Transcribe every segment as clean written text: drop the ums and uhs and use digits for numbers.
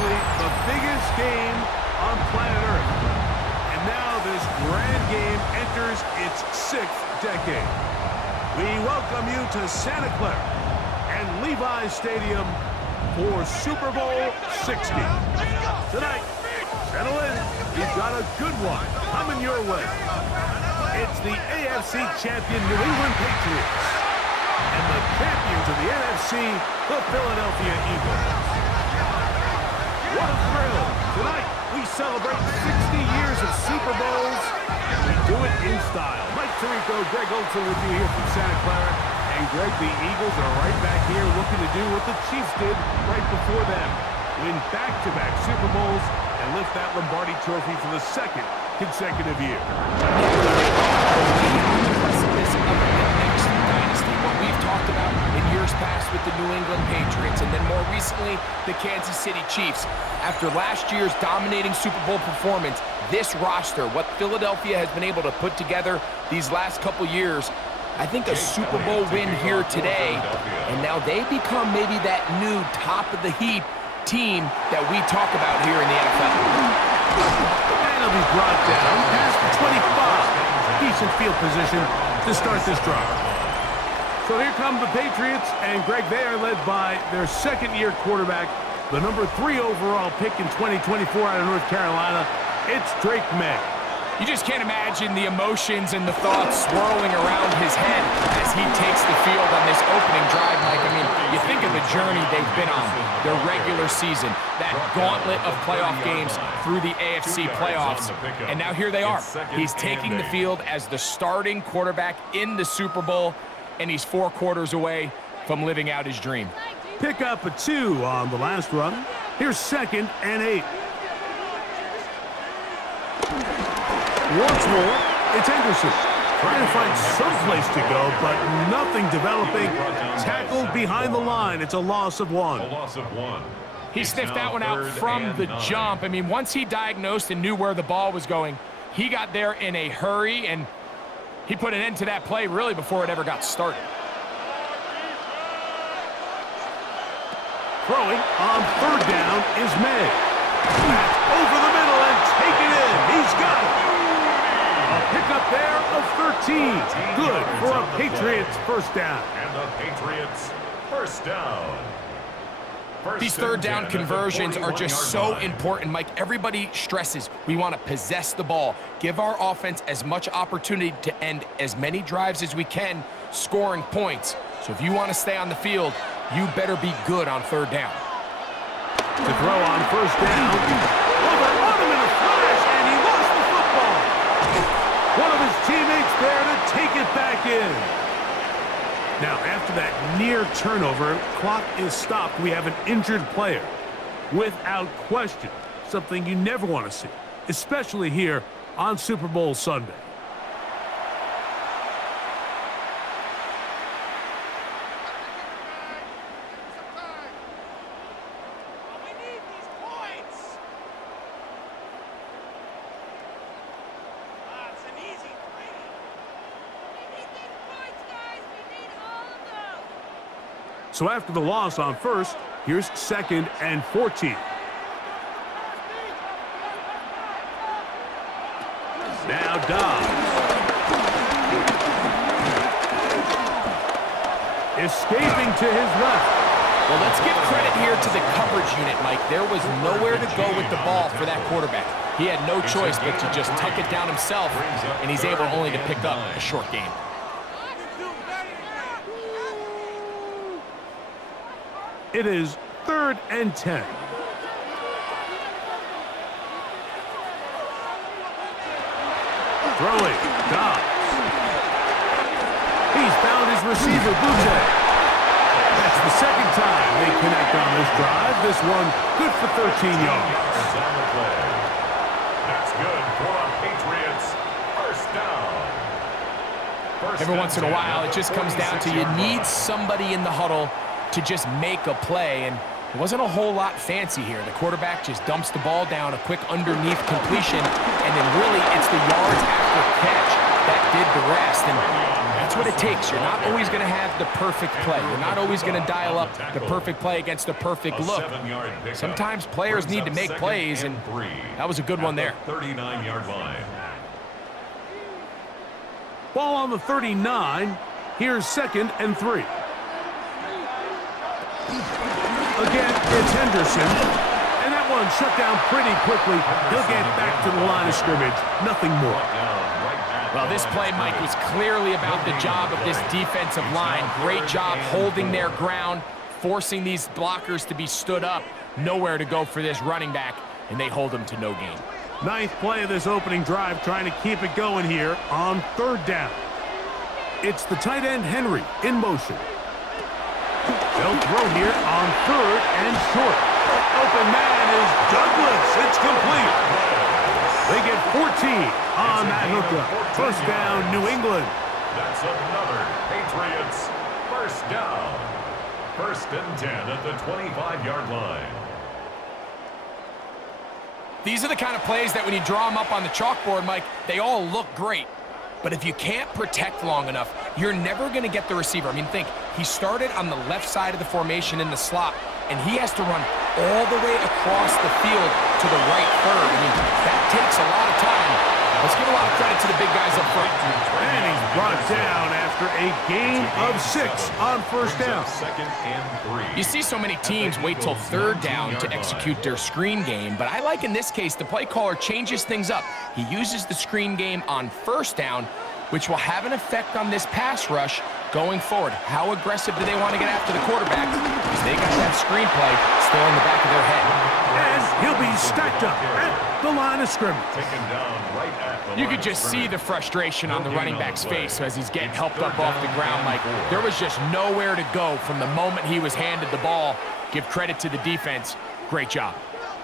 likely the biggest game on planet Earth. And now this grand game enters its 6th decade. We welcome you to Santa Clara and Levi's Stadium for Super Bowl 60. Tonight, settle in, you've got a good one coming your way. It's the AFC champion New England Patriots and the champions of the NFC, the Philadelphia Eagles. What a thrill. Tonight, we celebrate 60 years of Super Bowls, and we do it in style. Mike Tirico, Greg Olson with you here from Santa Clara. And Greg, the Eagles are right back here looking to do what the Chiefs did right before them. Win back-to-back Super Bowls and lift that Lombardi trophy for the 2nd consecutive year. What we've talked about in years past with the New England Patriots and then more recently the Kansas City Chiefs. After last year's dominating Super Bowl performance, this roster, what Philadelphia has been able to put together these last couple years, I think a Super Bowl win here today, and now they become maybe that new top-of-the-heap team that we talk about here in the NFL. And it'll be brought down past the 25. Decent field position to start this drive. So here come the Patriots, and Greg, they are led by their second-year quarterback, the number 3 overall pick in 2024 out of North Carolina. It's Drake May. You just can't imagine the emotions and the thoughts swirling around his head as he takes the field on this opening drive, Mike. I mean, you think of the journey they've been on, their regular season, that gauntlet of playoff games through the AFC playoffs, and now here they are. He's taking the field as the starting quarterback in the Super Bowl, and he's 4 quarters away from living out his dream. Pick up a 2 on the last run. Here's 2nd and 8. Once more, it's Anderson. Trying to find some place to go, but nothing developing. Tackled behind the line. It's a loss of 1. He sniffed that one out from the jump. I mean, once he diagnosed and knew where the ball was going, he got there in a hurry, and he put an end to that play really before it ever got started. Throwing on 3rd down is May. Back over the middle and taken in. He's got it. A pickup there of 13. Good for a Patriots first down. And the Patriots first down. These 3rd down conversions are just so important, Mike. Everybody stresses we want to possess the ball, give our offense as much opportunity to end as many drives as we can, scoring points. So if you want to stay on the field, you better be good on 3rd down. To throw on 1st down. Over on him in a flash, and he lost the football. One of his teammates there to take it back in. Now, after that near turnover, clock is stopped. We have an injured player. Without question, something you never want to see, especially here on Super Bowl Sunday. So after the loss on 1st, here's 2nd and 14. Now Dobbs. Escaping to his left. Well, let's give credit here to the coverage unit, Mike. There was nowhere to go with the ball for that quarterback. He had no choice but to just tuck it down himself, and he's able only to pick up a short gain. It is 3rd and 10. Throwing, Dobbs. He's found his receiver, Butte. That's the 2nd time they connect on this drive. This one good for 13 yards. That's good for a Patriots first down. Every once in a while, it just comes down to you need somebody in the huddle to just make a play, and it wasn't a whole lot fancy here. The quarterback just dumps the ball down, a quick underneath completion, and then really it's the yards after catch that did the rest, and that's what it takes. You're not always going to have the perfect play. You're not always going to dial up the perfect play against the perfect look. Sometimes players need to make plays, and that was a good one there. 39-yard line. Ball on the 39. Here's 2nd and 3. Again, it's Henderson. And that one shut down pretty quickly. He'll get back to the line of scrimmage. Nothing more. Well, this play, Mike, was clearly about the job of this defensive line. Great job holding their ground, forcing these blockers to be stood up. Nowhere to go for this running back, and they hold him to no gain. 9th play of this opening drive, trying to keep it going here on 3rd down. It's the tight end, Henry, in motion. They'll throw here on 3rd and short. Open man is Douglas. It's complete. They get 14 on that hookup. 1st down, New England. That's another Patriots 1st down. 1st and 10 at the 25-yard line. These are the kind of plays that when you draw them up on the chalkboard, Mike, they all look great. But if you can't protect long enough, you're never going to get the receiver. I mean, think, he started on the left side of the formation in the slot, and he has to run all the way across the field to the right third. I mean, that takes a lot of time. Let's give a lot of credit to the big guys up front. And he's brought down after a gain of 6 on 1st down. 2nd and 3. You see so many teams wait till 3rd down to execute their screen game, but I like in this case the play caller changes things up. He uses the screen game on 1st down, which will have an effect on this pass rush going forward. How aggressive do they want to get after the quarterback? Because they got that screenplay still in the back of their head. And he'll be stacked up at the line of scrimmage. Taken down right at the You line could just of see the frustration on the running back's face as he's getting helped up off the ground. Like, there was just nowhere to go from the moment he was handed the ball. Give credit to the defense. Great job.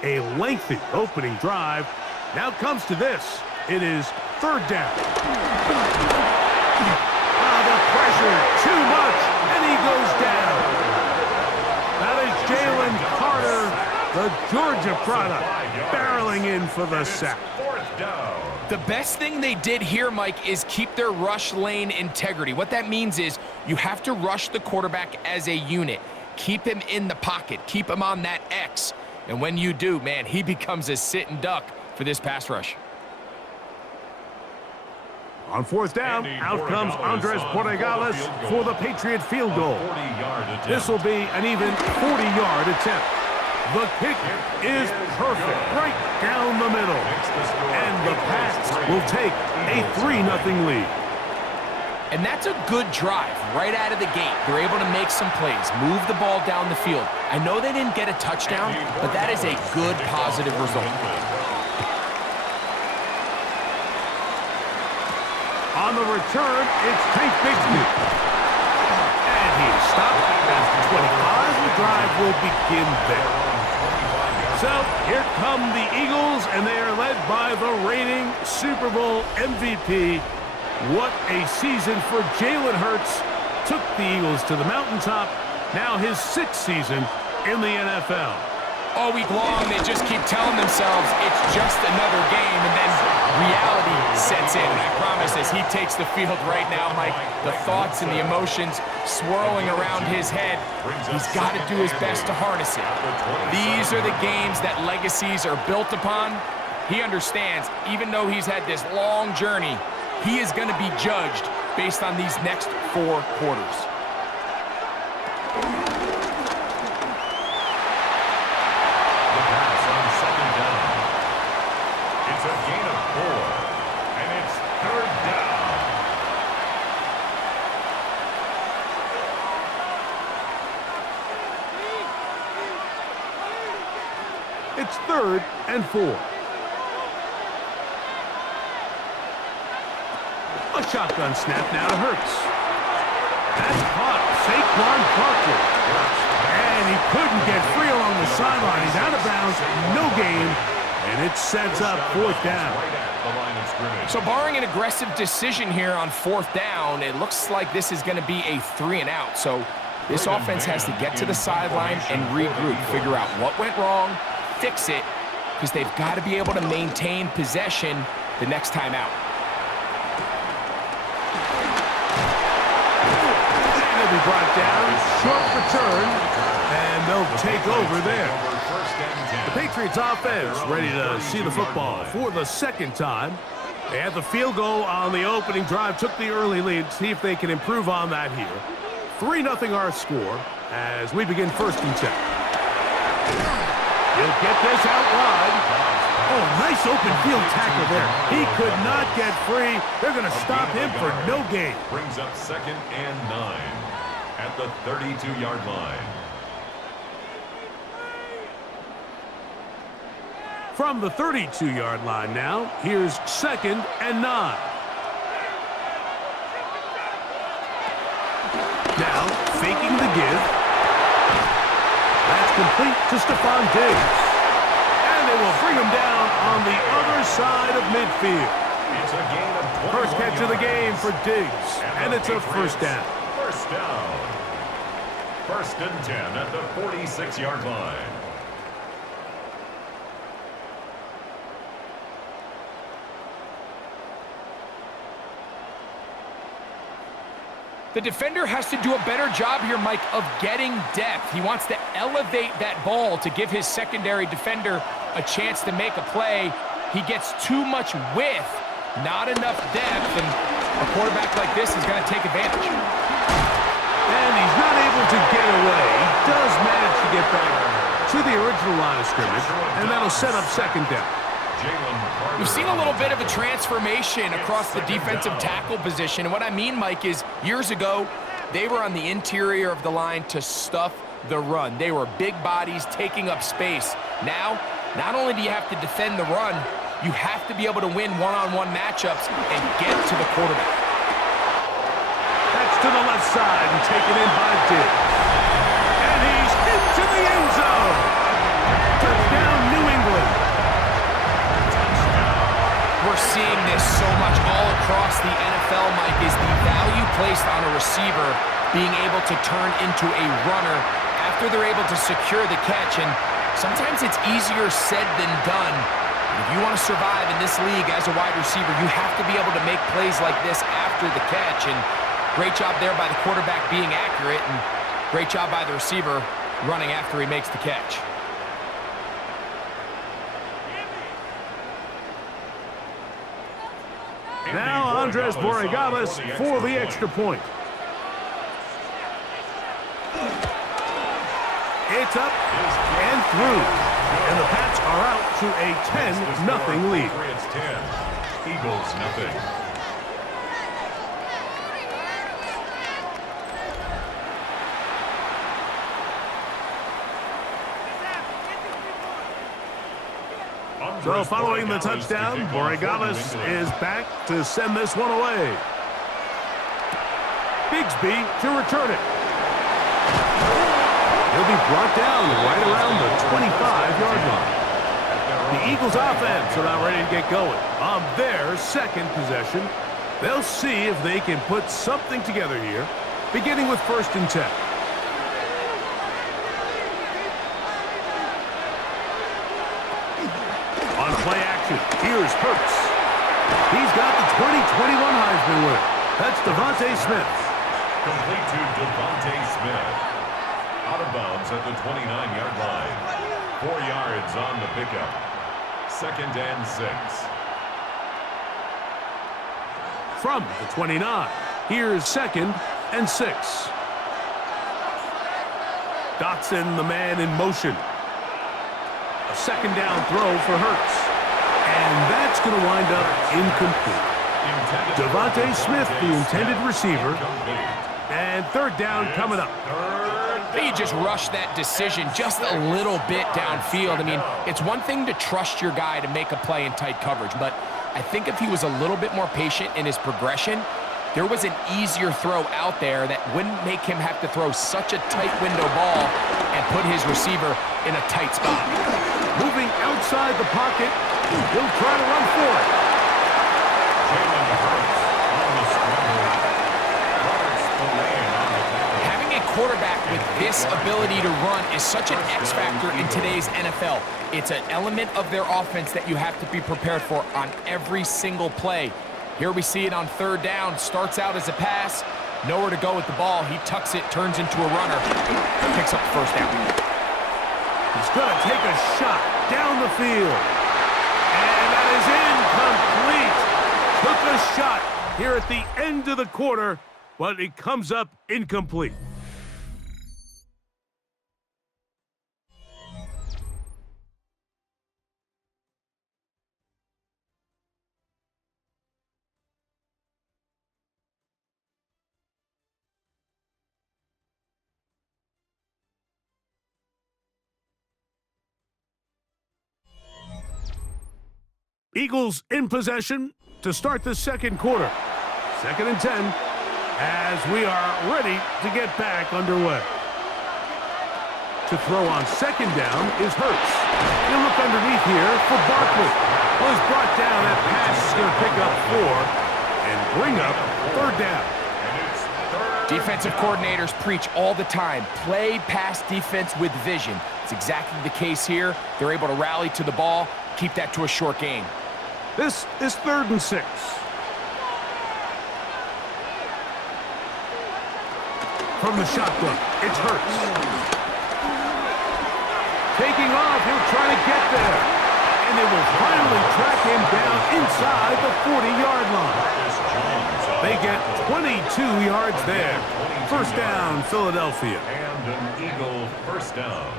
A lengthy opening drive. Now comes to this. It is 3rd down. The pressure, too much, and he goes down. That is Jalen Carter, the Georgia product, barreling in for the sack. 4th down. The best thing they did here, Mike, is keep their rush lane integrity. What that means is you have to rush the quarterback as a unit. Keep him in the pocket. Keep him on that X. And when you do, man, he becomes a sitting duck for this pass rush. On 4th down, out comes Andres Porregales for the Patriot field goal. This will be an even 40-yard attempt. The kick is perfect, right down the middle. And the Pats will take a 3-0 lead. And that's a good drive right out of the gate. They're able to make some plays, move the ball down the field. I know they didn't get a touchdown, but that is a good, positive result. On the return, it's Tank Bigsby. And he's stopped after 25. The drive will begin there. So here come the Eagles, and they are led by the reigning Super Bowl MVP. What a season for Jalen Hurts. Took the Eagles to the mountaintop. Now his 6th season in the NFL. All week long, they just keep telling themselves it's just another game, and then reality sets in. And I promise, as he takes the field right now, Mike, the thoughts and the emotions swirling around his head, he's got to do his best to harness it. These are the games that legacies are built upon. He understands, even though he's had this long journey, he is going to be judged based on these next 4 quarters. It's 3rd and 4. A shotgun snap now to Hurts. That's caught Saquon Barkley. And he couldn't get free along the sideline. He's out of bounds, no gain, and it sets up 4th down. So barring an aggressive decision here on 4th down, it looks like this is going to be a 3-and-out. So this offense has to get to the sideline and regroup, figure out what went wrong, fix it, because they've got to be able to maintain possession the next time out. be brought down. Short return, and they'll take over there. The Patriots offense ready to see the football for the second time. They had the field goal on the opening drive, took the early lead. See if they can improve on that here. 3-0 our score as we begin first and 10. He'll get this out wide. Oh, nice open field tackle there. He could not get free. They're going to stop him for no gain. Brings up 2nd and 9 at the 32-yard line. From the 32-yard line now, here's 2nd and 9. Now, faking the give. That's complete to Stephon Diggs. And they will bring him down on the other side of midfield. It's a gain of 21 First catch of the game yards. for Diggs, and it's a first down. First down. 1st and 10 at the 46-yard line. The defender has to do a better job here, Mike, of getting depth. He wants to elevate that ball to give his secondary defender a chance to make a play. He gets too much width, not enough depth, and a quarterback like this is going to take advantage. And he's not able to get away. He does manage to get back to the original line of scrimmage, and that'll set up 2nd down. We've seen a little bit of a transformation across the defensive tackle position. And what I mean, Mike, is years ago, they were on the interior of the line to stuff the run. They were big bodies taking up space. Now, not only do you have to defend the run, you have to be able to win one-on-one matchups and get to the quarterback. That's to the left side and taken in by Diggs. And he's into the end zone. Touchdown, New England. We're seeing this so much all across the NFL, Mike, is the value placed on a receiver being able to turn into a runner after they're able to secure the catch. And sometimes it's easier said than done. But if you want to survive in this league as a wide receiver, you have to be able to make plays like this after the catch. And great job there by the quarterback being accurate, and great job by the receiver running after he makes the catch. Now Andres Borregales for the extra point. It's up and through. And the Pats are out to a 10-0 lead. Patriots 10, Eagles nothing. So following the touchdown, Borregales is back to send this one away. Bigsby to return it. He'll be brought down right around the 25-yard line. The Eagles offense are now ready to get going on their 2nd possession. They'll see if they can put something together here, beginning with 1st and 10. On play action, here's Hurts. He's got the 2021 Heisman winner. That's Devontae Smith. Complete to Devontae Smith. Out of bounds at the 29-yard line. 4 yards on the pickup. 2nd and 6. From the 29, here's 2nd and 6. Dotson, the man in motion. A 2nd down throw for Hurts. And that's going to wind up incomplete. Devontae Smith, the intended receiver. And 3rd down coming up. He just rushed that decision just a little bit downfield. I mean, it's one thing to trust your guy to make a play in tight coverage, but I think if he was a little bit more patient in his progression, there was an easier throw out there that wouldn't make him have to throw such a tight window ball and put his receiver in a tight spot. Moving outside the pocket, he'll try to run for it. Having a quarterback with this ability to run is such an X factor in today's NFL. It's an element of their offense that you have to be prepared for on every single play. Here we see it on 3rd down. Starts out as a pass, Nowhere to go with the ball. He tucks it, turns into a runner, picks up the first down. He's going to take a shot down the field. And that is incomplete. Took a shot here at the end of the quarter, but it comes up incomplete. Eagles in possession to start the second quarter. 2nd and 10 as we are ready to get back underway. To throw on 2nd down is Hurts. He'll look underneath here for Barkley. Was brought down. That pass is going to pick up 4 and bring up 3rd down. Defensive coordinators preach all the time, play pass defense with vision. It's exactly the case here. They're able to rally to the ball, keep that to a short gain. This is 3rd and 6. From the shotgun, it's Hurts. Taking off, he'll try to get there. And they will finally track him down inside the 40-yard line. They get 22 yards there. 1st down, Philadelphia. And an Eagle 1st down.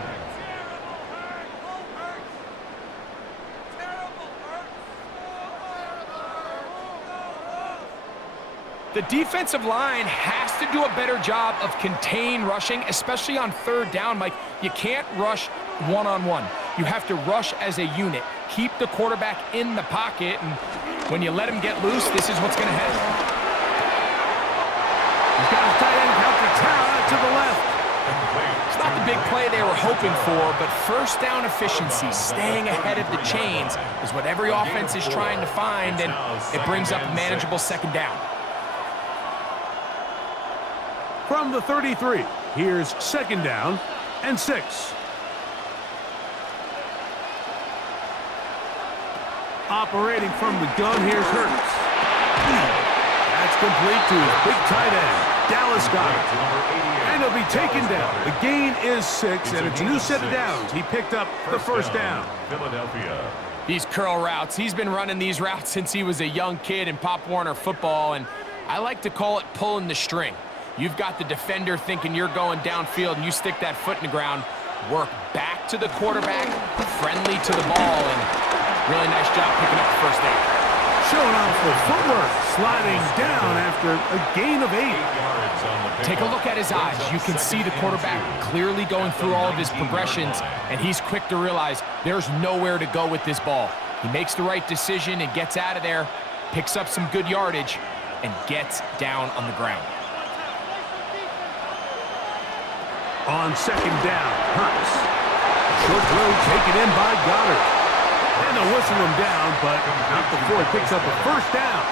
The defensive line has to do a better job of contain rushing, especially on 3rd down, Mike. You can't rush one-on-one. You have to rush as a unit. Keep the quarterback in the pocket, and when you let him get loose, this is what's going to happen. He's got his tight end out to Tara to the left. It's not the big play they were hoping for, but 1st down efficiency, staying ahead of the chains, is what every offense is trying to find, and it brings up a manageable 2nd down. From the 33, here's 2nd down and 6. Operating from the gun, here's Hurts. That's complete to his big tight end, Dallas Goedert. And he'll be taken down. The gain is 6, and it's a new set of downs. He picked up the 1st down. Philadelphia. These curl routes, he's been running these routes since he was a young kid in Pop Warner football, and I like to call it pulling the string. You've got the defender thinking you're going downfield, and you stick that foot in the ground, work back to the quarterback, friendly to the ball, and really nice job picking up the 1st down. Showing off the footwork, sliding down after a gain of 8. Take a look at his eyes. You can see the quarterback clearly going through all of his progressions, and he's quick to realize there's nowhere to go with this ball. He makes the right decision and gets out of there, picks up some good yardage, and gets down on the ground. On 2nd down, Hurts. Short throw taken in by Goddard. And they'll whistle him down, but not before he picks up a 1st down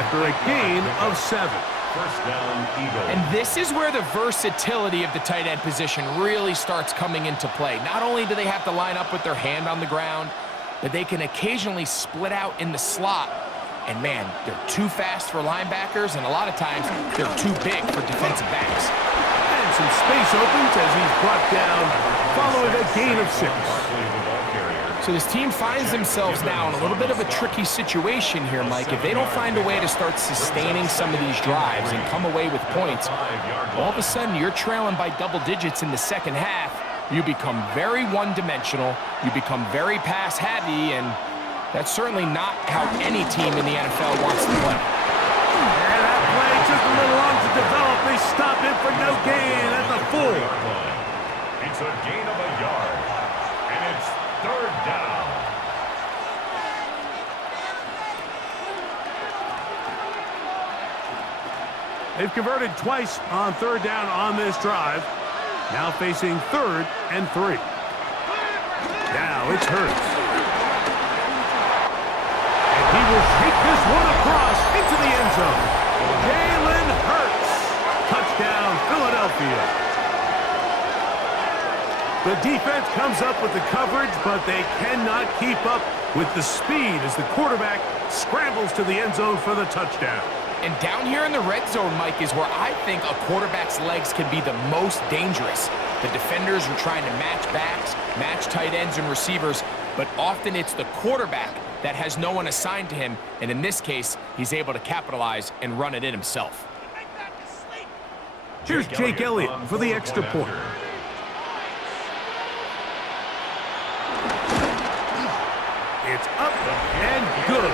after a gain of 7. 1st down, Eagle. And this is where the versatility of the tight end position really starts coming into play. Not only do they have to line up with their hand on the ground, but they can occasionally split out in the slot. And man, they're too fast for linebackers, and a lot of times they're too big for defensive backs. And some space opens as he's brought down following a gain of 6. So this team finds themselves now in a little bit of a tricky situation here, Mike. If they don't find a way to start sustaining some of these drives and come away with points, all of a sudden you're trailing by double digits in the 2nd half. You become very one-dimensional, you become very pass-heavy, and that's certainly not how any team in the NFL wants to play. And that play took a little long to develop. They stop it for no gain at the 4. It's a gain of a yard, and it's 3rd down. They've converted twice on 3rd down on this drive. Now facing 3rd and 3. Now it's Hurts. And he will take this one across into the end zone. Jalen Hurts. Touchdown, Philadelphia. The defense comes up with the coverage, but they cannot keep up with the speed as the quarterback scrambles to the end zone for the touchdown. And down here in the red zone, Mike, is where I think a quarterback's legs can be the most dangerous. The defenders are trying to match backs, match tight ends and receivers, but often it's the quarterback that has no one assigned to him, and in this case, he's able to capitalize and run it in himself. Here's Jake Elliott for the extra point. It's up and good.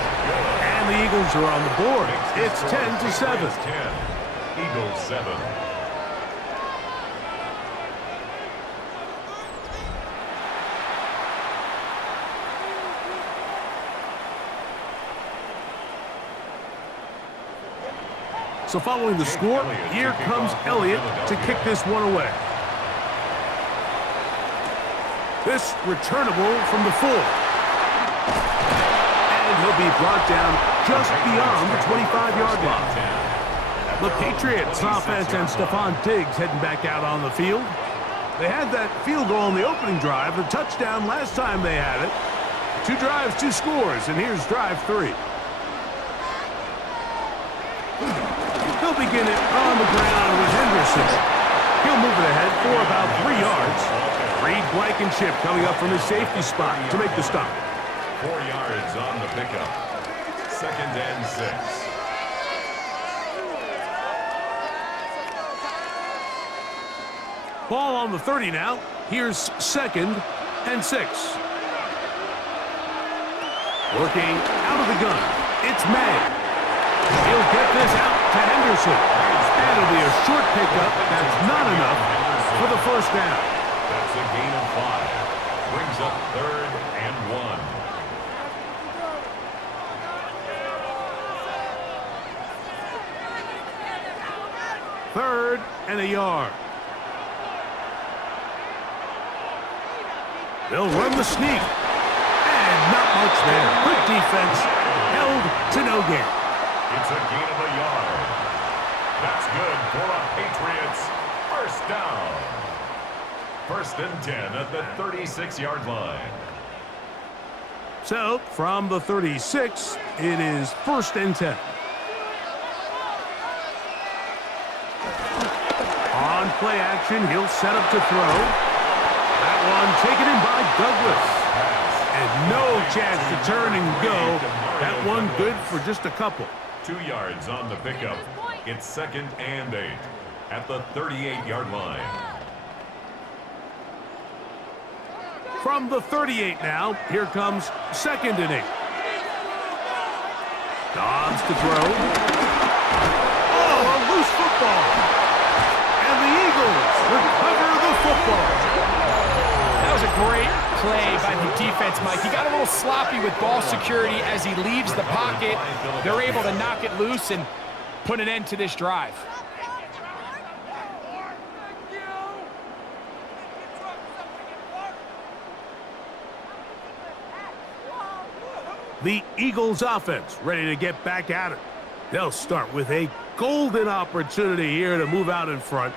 And the Eagles are on the board. It's 10-7. Eagles 7. So following the score, here comes Elliott to kick this one away. This returnable from the 4. And he'll be brought down just beyond the 25-yard line. The Patriots offense and Stephon Diggs heading back out on the field. They had that field goal on the opening drive, the touchdown last time they had it. 2 drives, 2 scores, and here's drive 3. He'll begin it on the ground with Henderson. He'll move it ahead for about 3 yards. Reed Blankenship coming up from his safety spot to make the stop. 4 yards on the pickup. 2nd and 6. Ball on the 30 now. Here's 2nd and 6. Working out of the gun. It's May. He'll get this out to Henderson. That'll be a short pickup. That's not enough for the first down. That's a gain of 5. Brings up 3rd and 1. Third and a yard. They'll run the sneak. And not much there. Good defense. Held to no gain. It's a gain of a yard. That's good for a Patriots first down. 1st and 10 at the 36-yard line. So, from the 36, it is 1st and 10. On play action, he'll set up to throw. That one taken in by Douglas. And no chance to turn and go. That one good for just a couple. 2 yards on the pickup. It's 2nd and 8 at the 38-yard line. From the 38 now, here comes 2nd and 8. Dobbs to throw. Oh, a loose football. And the Eagles recover the football. That was a great play by the defense, Mike. He got a little sloppy with ball security as he leaves the pocket. They're able to knock it loose and put an end to this drive. The Eagles offense ready to get back at it. They'll start with a golden opportunity here to move out in front.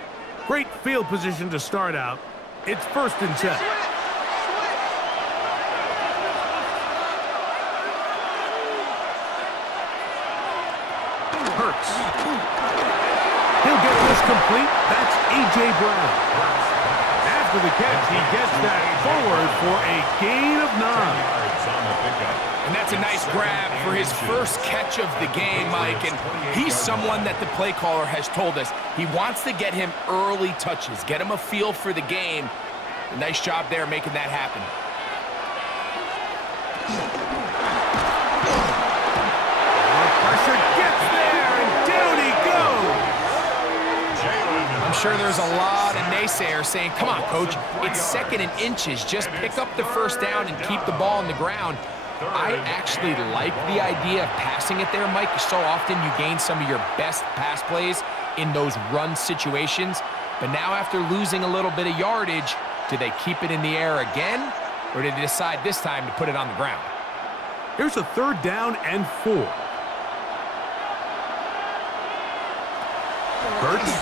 Great field position to start out. It's 1st and 10. Hurts. He'll get this complete. That's A.J. Brown. After the catch, he gets that forward for a gain of 9. And that's a nice grab for his first catch of the game, Mike. And he's someone that the play caller has told us he wants to get him early touches, get him a feel for the game. A nice job there making that happen. Pressure gets there, and down he goes. I'm sure there's a lot of naysayers saying, come on, coach, it's 2nd and inches. Just pick up the first down and keep the ball on the ground. I actually like the idea of passing it there, Mike. So often you gain some of your best pass plays in those run situations. But now after losing a little bit of yardage, do they keep it in the air again? Or did they decide this time to put it on the ground? Here's a 3rd down and 4. Hurts.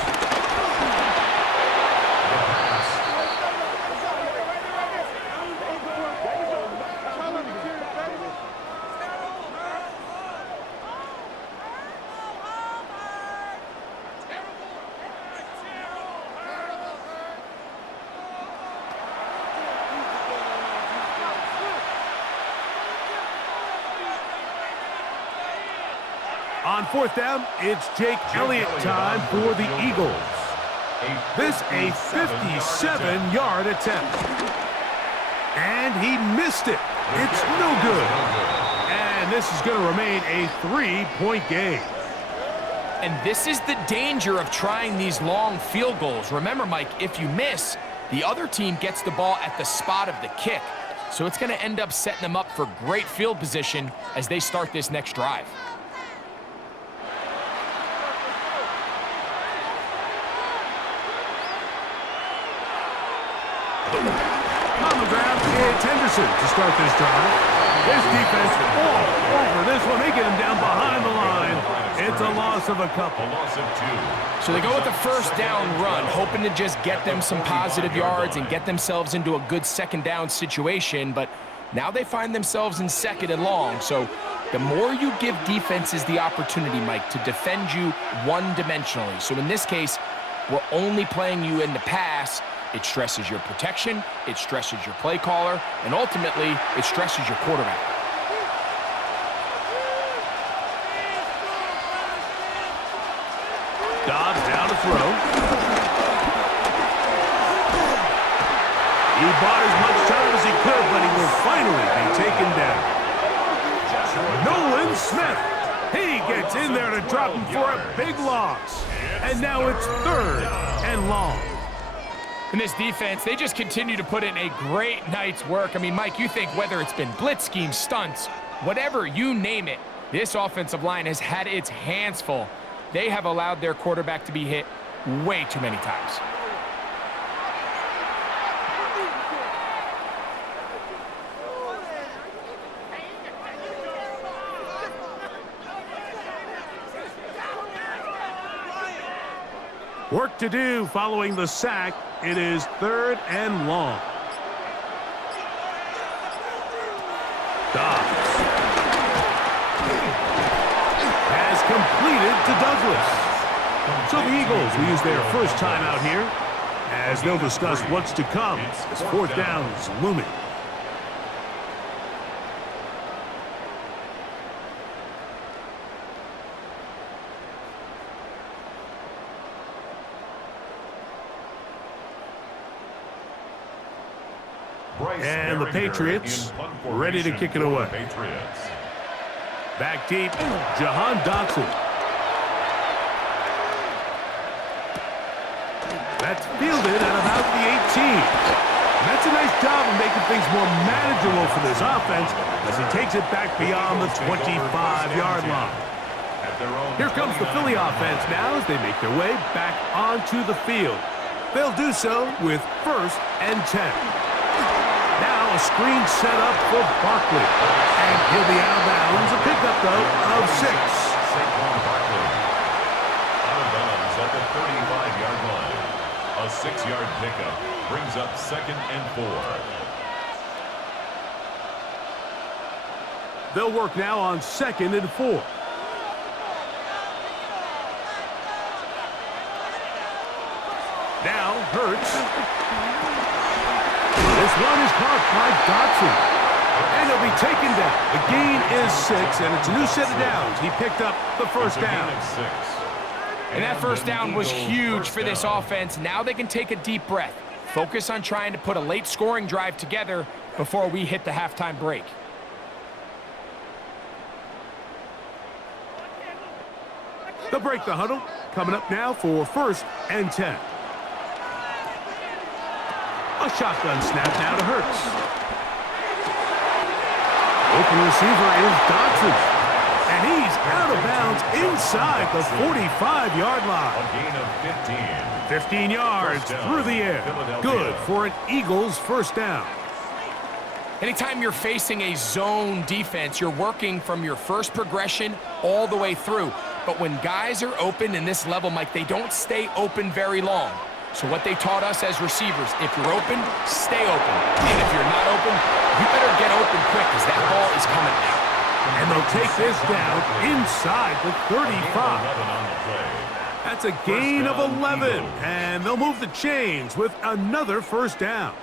On fourth down, it's Jake Elliott time for the Eagles. This a 57-yard attempt. And he missed it. It's no good. And this is going to remain a 3-point game. And this is the danger of trying these long field goals. Remember, Mike, if you miss, the other team gets the ball at the spot of the kick. So it's going to end up setting them up for great field position as they start this next drive. On the ground, it's Henderson to start this drive. This defense all over this one. They get him down behind the line. It's a loss of a couple. So they go with the first down run, hoping to just get them some positive yards and get themselves into a good second down situation, but now they find themselves in second and long. So the more you give defenses the opportunity, Mike, to defend you one-dimensionally. So in this case, we're only playing you in the pass. It stresses your protection, it stresses your play caller, and ultimately, it stresses your quarterback. Dobbs down to throw. He bought as much time as he could, but he will finally be taken down. Nolan Smith. He gets in there to drop him for a big loss. And now it's third and long. And this defense, they just continue to put in a great night's work. I mean, Mike, you think whether it's been blitz schemes, stunts, whatever, you name it, this offensive line has had its hands full. They have allowed their quarterback to be hit way too many times. Work to do following the sack. It is third and long. Dobbs has completed to Douglas. So the Eagles will use their first time out here as they'll discuss what's to come as fourth down is looming. And the Patriots ready to kick it away. Back deep, Jahan Dotson. That's fielded at about the 18. That's a nice job of making things more manageable for this offense as he takes it back beyond the 25-yard line. Here comes the Philly offense now as they make their way back onto the field. They'll do so with first and 10. Now a screen set up for Barkley. And he'll be out of bounds. A pickup, though, of 6. Out of bounds at the 35-yard line. A 6-yard pickup brings up second and 4. They'll work now on second and 4. Now Hurts. This one is caught by Dotson. And he'll be taken down. The gain is 6, and it's a new set of downs. He picked up the first down. And that first down was huge for this offense. Now they can take a deep breath. Focus on trying to put a late scoring drive together before we hit the halftime break. They'll break the huddle. Coming up now for first and 10. A shotgun snap now to Hurts. Open receiver is Dotson. And he's out of bounds inside the 45-yard line. A gain of 15. 15 yards through the air. Good for an Eagles first down. Anytime you're facing a zone defense, you're working from your first progression all the way through. But when guys are open in this level, Mike, they don't stay open very long. So what they taught us as receivers, if you're open, stay open. And if you're not open, you better get open quick because that ball is coming out. And they'll take this down inside the 35. That's a gain of 11. And they'll move the chains with another first down.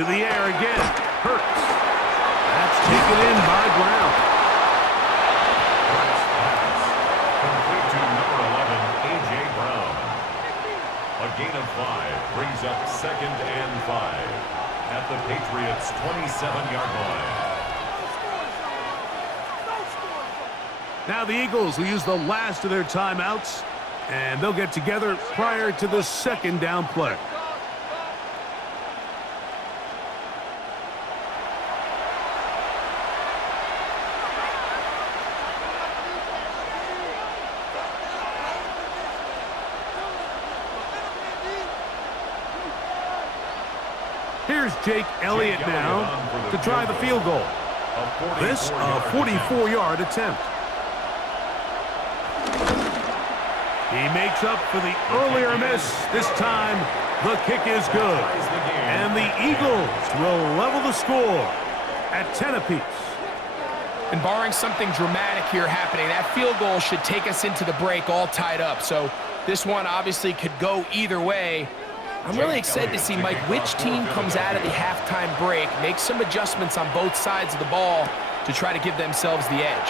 to the air again. Hurts. That's taken in by Brown. Complete to number 11, A.J. Brown. A gain of 5 brings up 2nd and 5 at the Patriots' 27-yard line. Now the Eagles will use the last of their timeouts, and they'll get together prior to the second down play. Here's Jake Elliott now to try the field goal. This a 44-yard attempt. He makes up for the earlier miss. This time, the kick is good. And the Eagles will level the score at 10 apiece. And barring something dramatic here happening, that field goal should take us into the break all tied up. So this one obviously could go either way. I'm really excited to see, Mike, which team comes out of the halftime break, make some adjustments on both sides of the ball to try to give themselves the edge.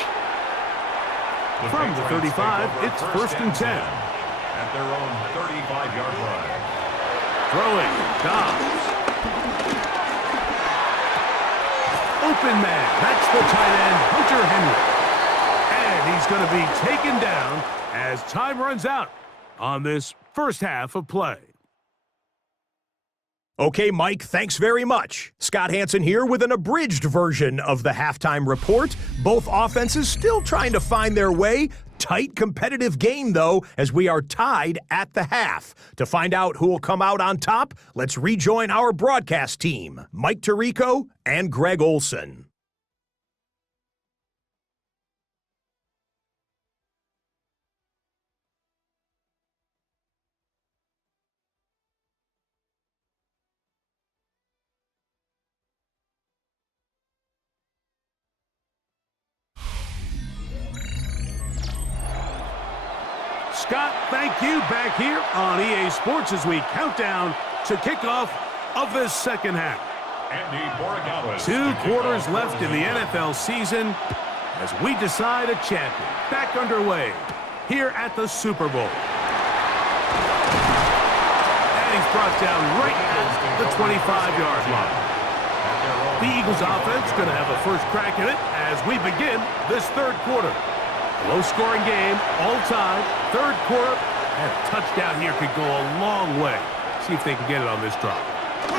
From the 35, it's 1st and 10. At their own 35-yard line. Throwing, Dobbs. Open man, that's the tight end, Hunter Henry. And he's going to be taken down as time runs out on this first half of play. Okay, Mike, thanks very much. Scott Hansen here with an abridged version of the halftime report. Both offenses still trying to find their way. Tight, competitive game, though, as we are tied at the half. To find out who will come out on top, let's rejoin our broadcast team, Mike Tirico and Greg Olson. Scott, thank you. Back here on EA Sports as we count down to kickoff of this second half. 2 quarters left in the NFL season as we decide a champion. Back underway here at the Super Bowl. And he's brought down right at the 25-yard line. The Eagles offense going to have a first crack at it as we begin this third quarter. Low-scoring game, all time, third quarter, and a touchdown here could go a long way. See if they can get it on this drive.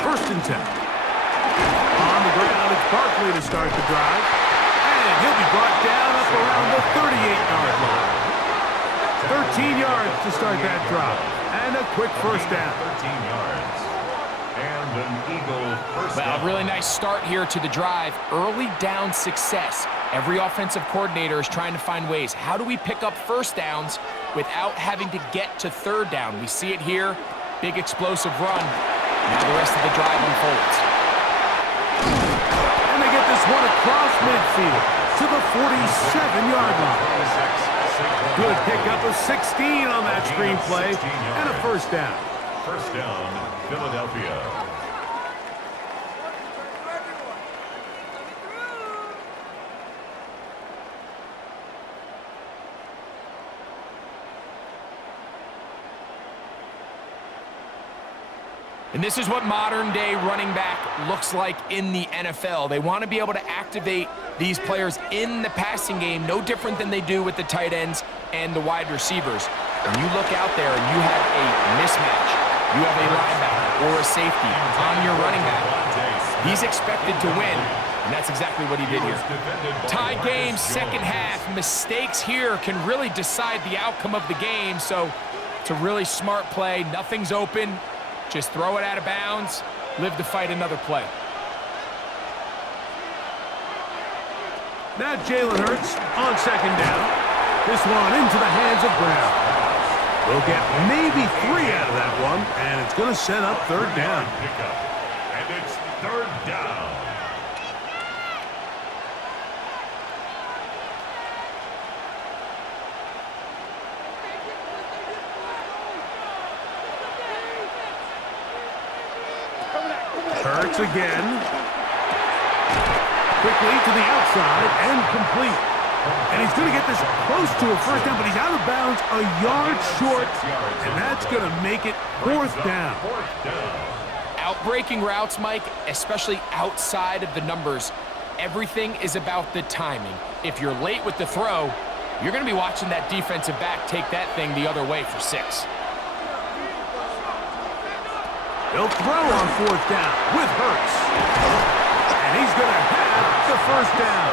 1st and 10. On the ground, it's Barkley to start the drive. And he'll be brought down up around the 38-yard line. 13 yards to start that drive. And a quick first down. 13 yards. And an Eagle first down. Well, a really nice start here to the drive. Early down success. Every offensive coordinator is trying to find ways. How do we pick up first downs without having to get to third down? We see it here. Big explosive run. Now the rest of the drive unfolds. And they get this one across midfield to the 47-yard line. Good pickup of 16 on that screenplay and a first down. First down, Philadelphia. And this is what modern-day running back looks like in the NFL. They want to be able to activate these players in the passing game, no different than they do with the tight ends and the wide receivers. When you look out there and you have a mismatch, you have a linebacker or a safety on your running back, he's expected to win, and that's exactly what he did here. Tie game, second half. Mistakes here can really decide the outcome of the game, so it's a really smart play. Nothing's open. Just throw it out of bounds, live to fight another play. Now Jalen Hurts on second down. This one into the hands of Brown. They'll get maybe 3 out of that one, and it's going to set up third down. And it's third down. Hurts again. Quickly to the outside and complete. And he's going to get this close to a first down, but he's out of bounds a yard short, and that's going to make it fourth down. Outbreaking routes, Mike, especially outside of the numbers, everything is about the timing. If you're late with the throw, you're going to be watching that defensive back take that thing the other way for 6. He'll throw on fourth down with Hurts. And he's going to have the first down.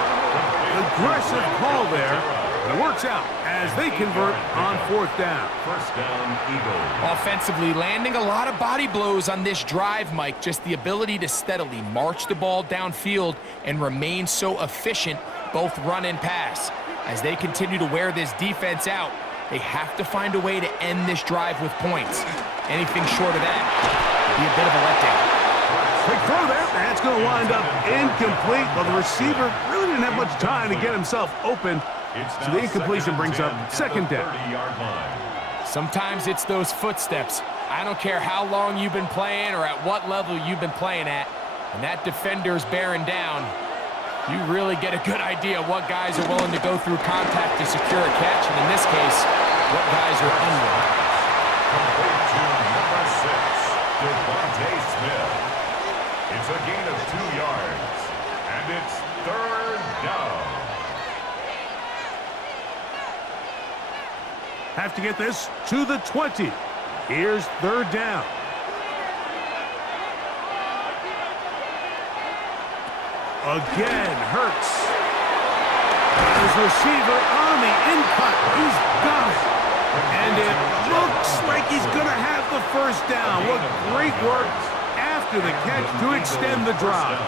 Aggressive call there. It works out as they convert on fourth down. First down, Eagles. Offensively, landing a lot of body blows on this drive, Mike. Just the ability to steadily march the ball downfield and remain so efficient, both run and pass. As they continue to wear this defense out, they have to find a way to end this drive with points. Anything short of that would be a bit of a letdown. Quick throw there. That's going to wind up incomplete. Well, the receiver really didn't have much time to get himself open. So the incompletion brings up second down. Sometimes it's those footsteps. I don't care how long you've been playing or at what level you've been playing at. And that defender's bearing down. You really get a good idea of what guys are willing to go through contact to secure a catch. And in this case, what guys are unwilling. Complete to number 6, Devontae Smith. It's a gain of 2 yards, and it's third down. Have to get this to the 20. Here's third down. Again, Hurts. His receiver on the in-cut. He's got it. And it looks like he's going to have the first down. What great work after the catch to extend the drive.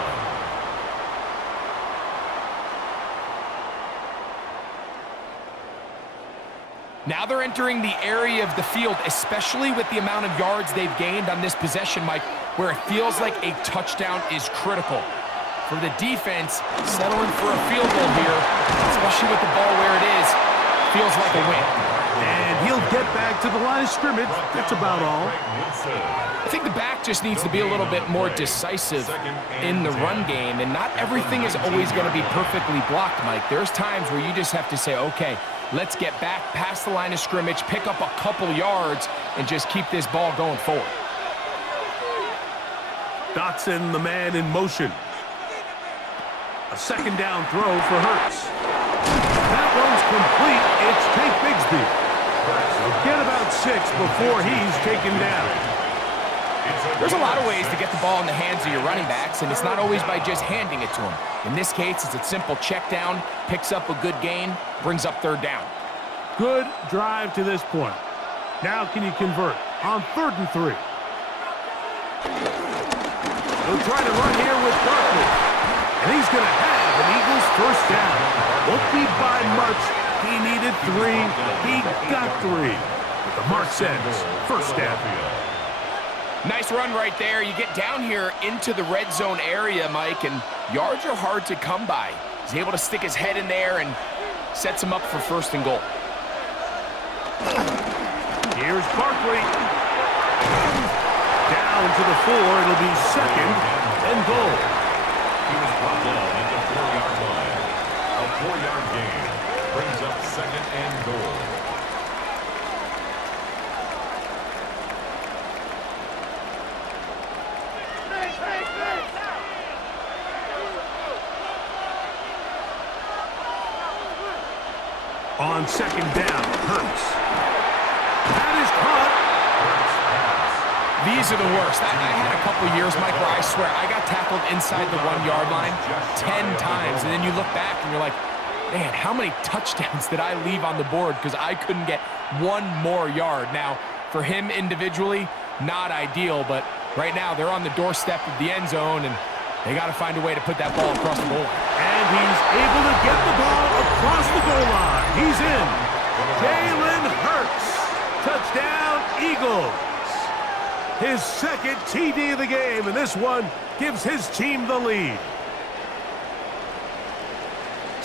Now they're entering the area of the field, especially with the amount of yards they've gained on this possession, Mike, where it feels like a touchdown is critical. For the defense, settling for a field goal here, especially with the ball where it is, feels like a win. And he'll get back to the line of scrimmage. That's about all. I think the back just needs to be a little bit more decisive in the run game, and not everything is always going to be perfectly blocked, Mike. There's times where you just have to say, okay, let's get back past the line of scrimmage, pick up a couple yards, and just keep this ball going forward. Dotson, the man in motion. A second down throw for Hurts. That one's complete. It's Tank Bigsby. He'll get about 6 before he's taken down. There's a lot of ways to get the ball in the hands of your running backs, and it's not always by just handing it to them. In this case, it's a simple check down, picks up a good gain, brings up third down. Good drive to this point. Now can you convert on 3rd and 3? He'll try to run here with Barkley. And he's going to have an Eagles first down. Won't be by much. He needed 3. He got 3. But the mark says first down. Nice run right there. You get down here into the red zone area, Mike, and yards are hard to come by. He's able to stick his head in there and sets him up for 1st and goal. Here's Barkley. Down to the 4. It'll be 2nd and goal. He was brought down at the 4-yard line. A 4-yard gain brings up 2nd and goal. On 2nd down, Hurts. That is caught. These are the worst. I had a couple years, Mike, where I swear I got tackled inside the 1-yard line 10 times, and then you look back and you're like, man, how many touchdowns did I leave on the board because I couldn't get 1 more yard? Now, for him individually, not ideal, but right now they're on the doorstep of the end zone, and they got to find a way to put that ball across the goal line. And he's able to get the ball across the goal line. He's in. Jalen Hurts. Touchdown, Eagles. His 2nd TD of the game, and this one gives his team the lead.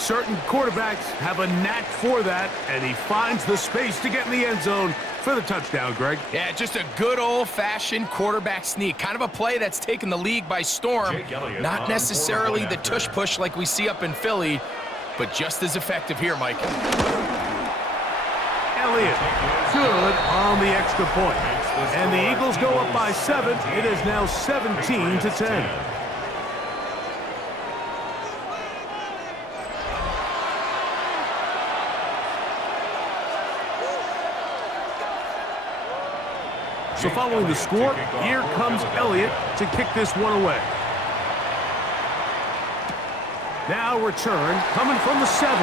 Certain quarterbacks have a knack for that, and he finds the space to get in the end zone for the touchdown, Greg. Yeah, just a good old-fashioned quarterback sneak. Kind of a play that's taken the league by storm. Not necessarily the tush-push like we see up in Philly, but just as effective here, Mike. Elliott, good on the extra point. And the Eagles go up by 7. It is now 17-10. So following the score, here comes Elliott to kick this one away. Now return, coming from the 7.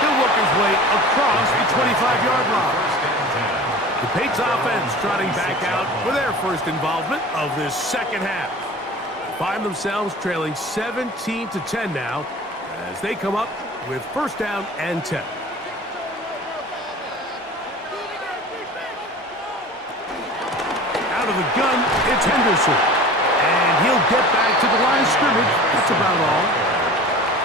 He'll work his way across the 25-yard line. The Patriots offense trotting back out for their first involvement of this second half. They find themselves trailing 17-10 now as they come up with first down and 10. Out of the gun, it's Henderson. And he'll get back to the line of scrimmage. That's about all.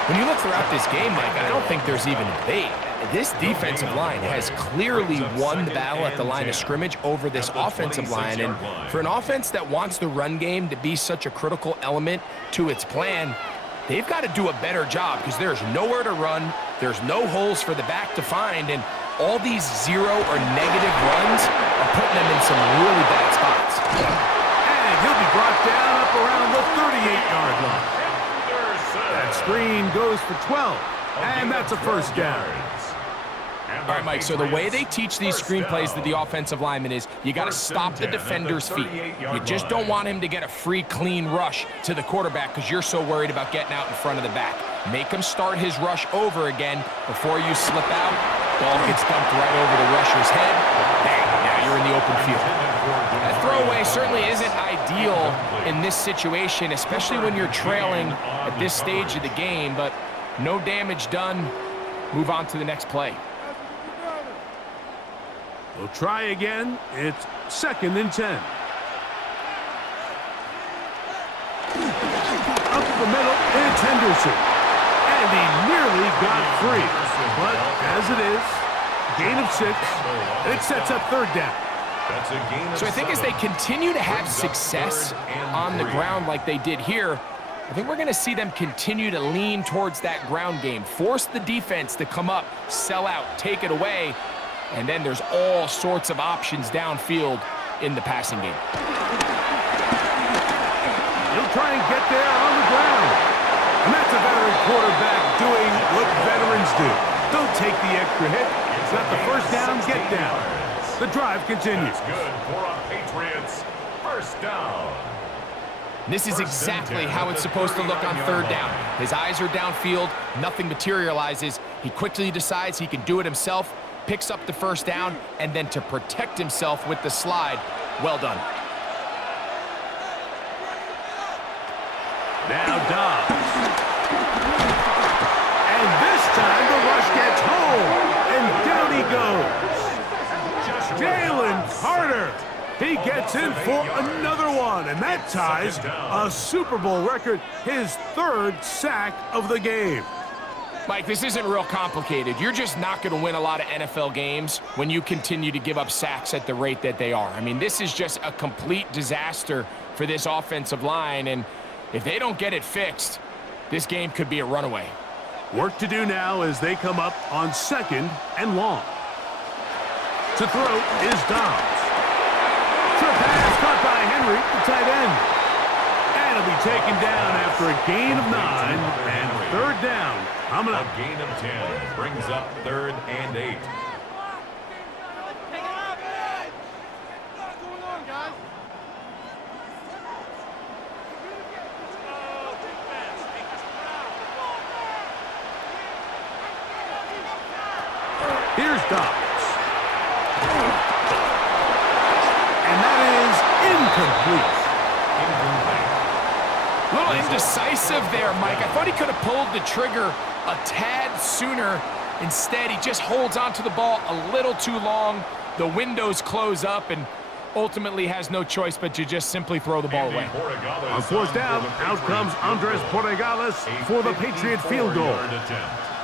When you look throughout this game, Mike, I don't think there's even a debate. This defensive line has clearly won the battle at the line of scrimmage over this offensive line. And for an offense that wants the run game to be such a critical element to its plan, they've got to do a better job because there's nowhere to run. There's no holes for the back to find. And all these zero or negative runs are putting them in some really bad spots. And he'll be brought down up around the 38-yard line. That screen goes for 12, and that's a first down. All right, Mike, so the way they teach these screenplays to the offensive lineman is you got to stop the defender's feet. You just don't want him to get a free, clean rush to the quarterback because you're so worried about getting out in front of the back. Make him start his rush over again before you slip out. Ball gets dumped right over the rusher's head. Bang, now you're in the open field. That throwaway certainly isn't ideal in this situation, especially when you're trailing at this stage of the game, but no damage done. Move on to the next play. We'll try again. It's 2nd and 10. Up the middle, it's Henderson. And he nearly got free. But as it is, gain of 6, and it sets up third down. So I think as they continue to have success on the ground like they did here, I think we're going to see them continue to lean towards that ground game, force the defense to come up, sell out, take it away, and then there's all sorts of options downfield in the passing game. He'll try and get there on the ground. And that's a veteran quarterback doing what veterans do. Don't take the extra hit. Got the first down, get down. The drive continues. That's good for a Patriots first down. This is exactly how it's supposed to look on third down. His eyes are downfield, nothing materializes. He quickly decides he can do it himself, picks up the first down, and then to protect himself with the slide, well done. Now Dobbs. And this time the rush gets home, and down he goes. Jalen Carter. He gets in for another one, and that ties a Super Bowl record, his 3rd sack of the game. Mike, this isn't real complicated. You're just not going to win a lot of NFL games when you continue to give up sacks at the rate that they are. I mean, this is just a complete disaster for this offensive line, and if they don't get it fixed, this game could be a runaway. Work to do now as they come up on 2nd and long. To throw is Dobbs. Short pass caught by Henry, the tight end. And he'll be taken down after a gain of 9 and third down. Coming up. A gain of 10 brings up 3rd and 8. Here's Dobbs. And that is incomplete. A little indecisive there, Mike. I thought he could have pulled the trigger a tad sooner. Instead, he just holds onto the ball a little too long. The windows close up, and ultimately has no choice but to just simply throw the ball away. On fourth down, out comes Andres Porregales for the Patriot field goal.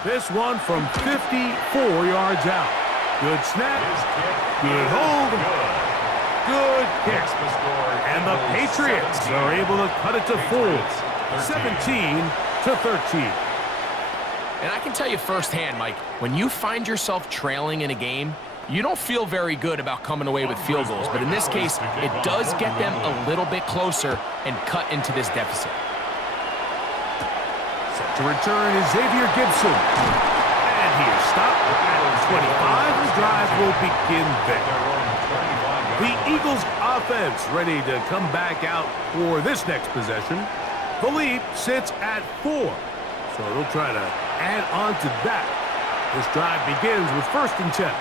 This one from 54 yards out. Good snap, good hold, good kick. And the Patriots are able to cut it to 17-13. And I can tell you firsthand, Mike, when you find yourself trailing in a game, you don't feel very good about coming away with field goals. But in this case, it does get them a little bit closer and cut into this deficit. Set to return is Xavier Gibson. And he is stopped at 25. The drive will begin there. The Eagles offense ready to come back out for this next possession. The lead sits at 4. So they'll try to add on to that. This drive begins with 1st and 10.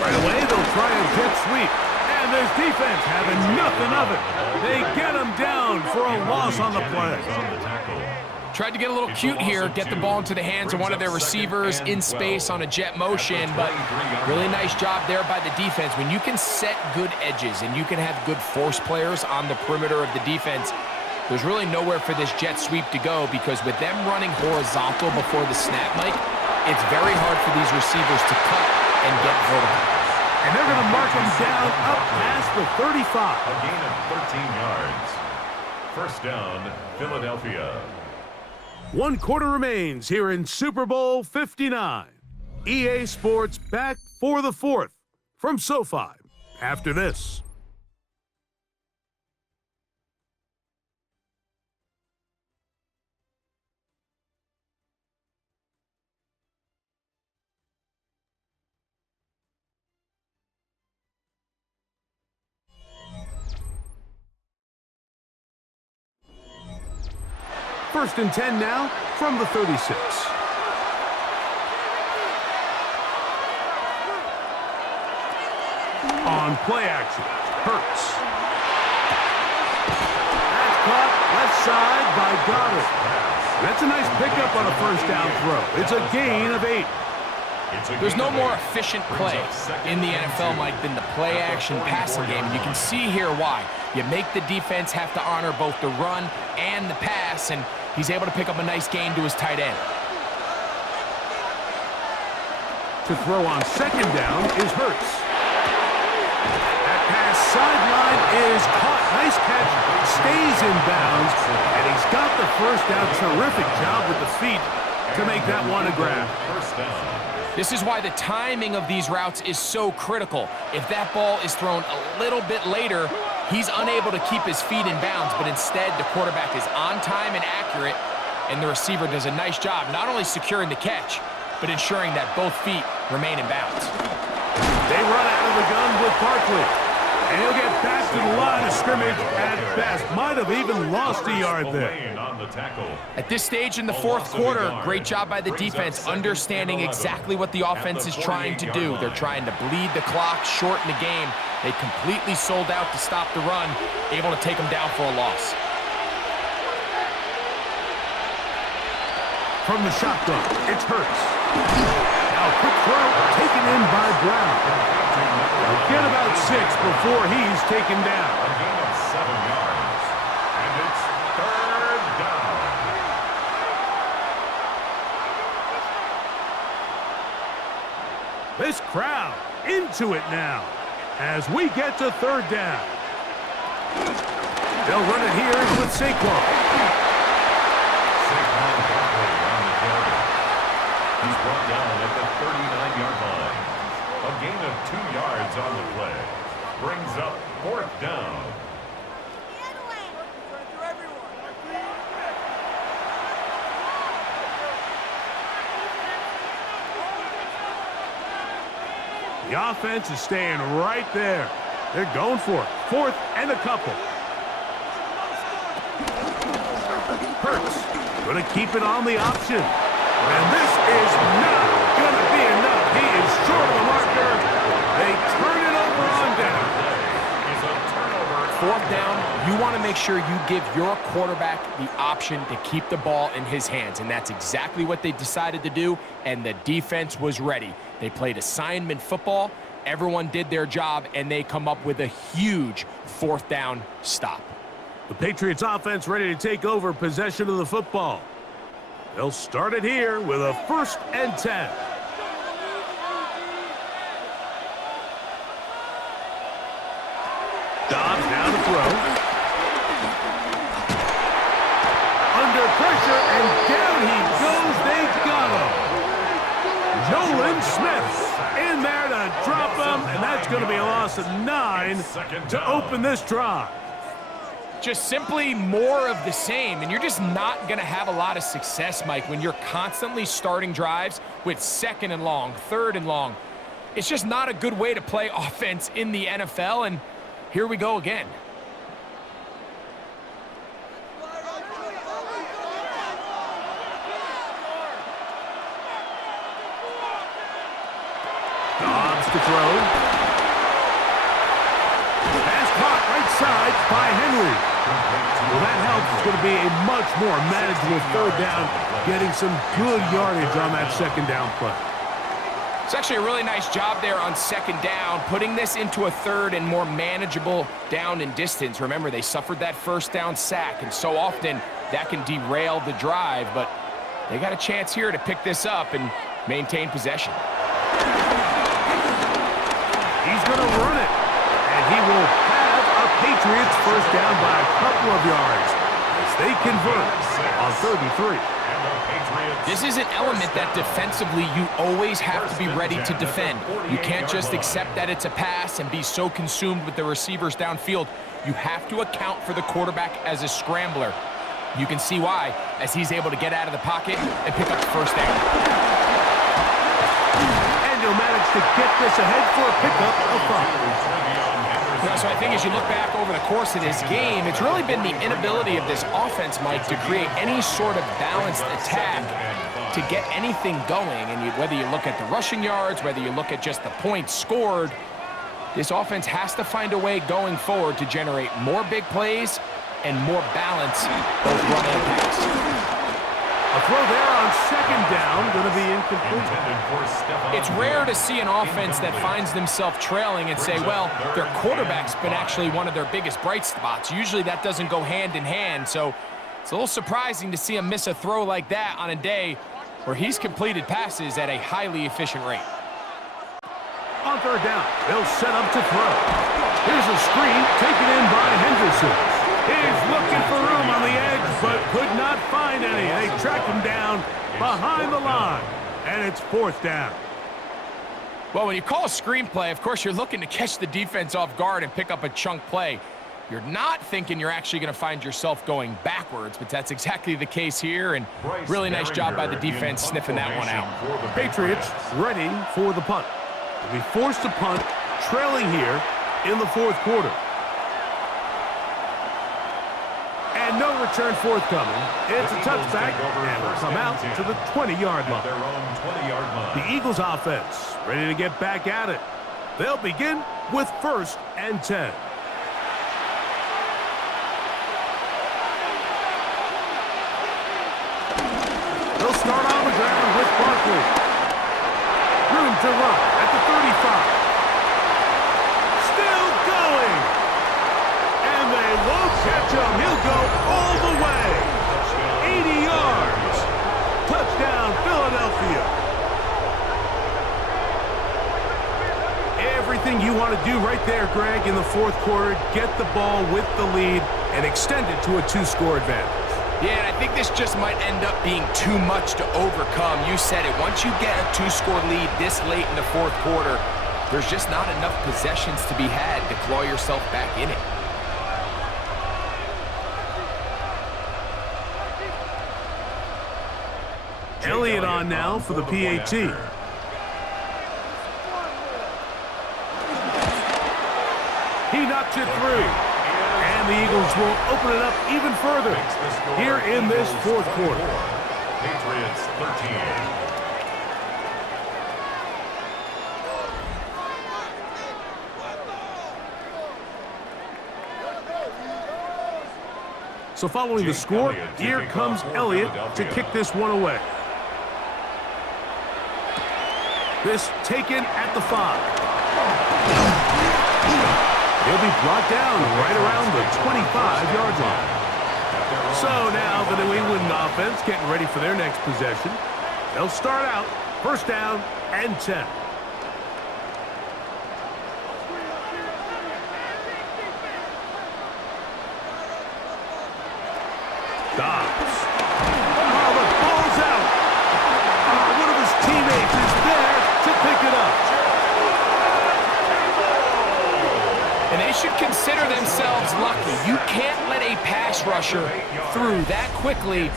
Right away, they'll try a jet sweep. And this defense having nothing of it. They get them down for a loss on the play. Tried to get a little cute here, get the ball into the hands of one of their receivers in space on a jet motion, but really nice job there by the defense. When you can set good edges and you can have good force players on the perimeter of the defense, there's really nowhere for this jet sweep to go, because with them running horizontal before the snap, Mike, it's very hard for these receivers to cut and get vertical. And they're going to mark them down up past the 35. A gain of 13 yards. First down, Philadelphia. 1 quarter remains here in Super Bowl 59. EA Sports back for the 4th from SoFi after this. First and 10 now from the 36. On play action, Hurts. That's caught left side by Goddard. That's a nice pickup on a first down throw. It's a gain of 8. There's no more efficient play in the NFL, Mike, than the play-action passing game. And you can see here why. You make the defense have to honor both the run and the pass, and he's able to pick up a nice gain to his tight end. To throw on 2nd down is Hurts. That pass sideline is caught. Nice catch. Stays in bounds, and he's got the first down. Terrific job with the feet to make that one a grab. First down. This is why the timing of these routes is so critical. If that ball is thrown a little bit later, he's unable to keep his feet in bounds, but instead the quarterback is on time and accurate, and the receiver does a nice job not only securing the catch, but ensuring that both feet remain in bounds. They run out of the gun with Barkley, and he'll get back to the line of scrimmage at best. Might have even lost a yard there. At this stage in the 4th quarter, great job by the defense, understanding exactly what the offense is trying to do. They're trying to bleed the clock, shorten the game. They completely sold out to stop the run, able to take them down for a loss. From the shotgun, it's Hurts. Now quick throw taken in by Brown. He'll get about 6 before he's taken down. A gain of 7 yards. And it's 3rd down. This crowd into it now as we get to 3rd down. They'll run it here with Saquon. Saquon Barkley on the carry. He's brought down at the 39-yard line. A gain of 2 yards on the play. Brings up 4th down. The offense is staying right there. They're going for it. 4th and a couple. Hurts going to keep it on the option. And this is not going to be enough. He is short of the marker. They turn it over on down. 4th down, you want to make sure you give your quarterback the option to keep the ball in his hands, and that's exactly what they decided to do, and the defense was ready. They played assignment football, everyone did their job, and they come up with a huge fourth down stop. The Patriots offense ready to take over possession of the football. They'll start it here with a 1st and 10. Dobbs now to throw. Under pressure, and down he goes. They got him. Nolan Smith in there to drop him, and that's going to be a loss of 9 to open this drive. Just simply more of the same, and you're just not going to have a lot of success, Mike, when you're constantly starting drives with 2nd and long, 3rd and long. It's just not a good way to play offense in the NFL, and here we go again. Dobbs to throw. Pass caught right side by Henry. Well, that helps. It's going to be a much more manageable 3rd down, getting some good yardage on that 2nd down play. It's actually a really nice job there on 2nd down, putting this into a 3rd and more manageable down and distance. Remember, they suffered that 1st down sack, and so often that can derail the drive, but they got a chance here to pick this up and maintain possession. He's going to run it, and he will have a Patriots 1st down by a couple of yards as they convert on 33. This is an element that defensively you always have to be ready to defend. You can't just accept that it's a pass and be so consumed with the receivers downfield. You have to account for the quarterback as a scrambler. You can see why, as he's able to get out of the pocket and pick up the 1st down. And he'll manage to get this ahead for a pickup of 5. So I think as you look back over the course of this game, it's really been the inability of this offense, Mike, to create any sort of balanced attack to get anything going. And whether you look at the rushing yards, whether you look at just the points scored, this offense has to find a way going forward to generate more big plays and more balance, both run and pass. A throw there on 2nd down, going to be incomplete. It's rare to see an offense that finds themselves trailing and say, well, their quarterback's been actually one of their biggest bright spots. Usually that doesn't go hand in hand, so it's a little surprising to see him miss a throw like that on a day where he's completed passes at a highly efficient rate. On 3rd down, they'll set up to throw. Here's a screen taken in by Henderson. He's looking for room on the edge, but could not find any. They track him down behind the line, and it's 4th down. Well, when you call a screenplay, of course, you're looking to catch the defense off guard and pick up a chunk play. You're not thinking you're actually going to find yourself going backwards, but that's exactly the case here, and really nice job by the defense sniffing that one out. Patriots ready for the punt. They'll be forced to punt, trailing here in the 4th quarter. And no return forthcoming. It's a touchback, and will come out to the 20-yard line. The Eagles offense ready to get back at it. They'll begin with 1st and 10. They'll start on the ground with Barkley. Room to run at the 35. Still going. And they won't catch him. He'll go all the way. 80 yards. Touchdown, Philadelphia. Everything you want to do right there, Greg, in the 4th quarter. Get the ball with the lead and extend it to a 2-score advantage. Yeah, and I think this just might end up being too much to overcome. You said it. Once you get a 2-score lead this late in the 4th quarter, there's just not enough possessions to be had to claw yourself back in it. Elliott on now for the PAT. He knocks it through. And the Eagles will open it up even further here in this 4th quarter. Patriots 13. So following the score, here comes Elliott to kick this one away. This taken at the 5. He'll be brought down right around the 25-yard line. So now the New England offense getting ready for their next possession. They'll start out first down and 10. Dobbs. Oh, the ball's out. One of his teammates is there to pick it up. And they should consider themselves lucky. You can't let a pass rusher through that quickly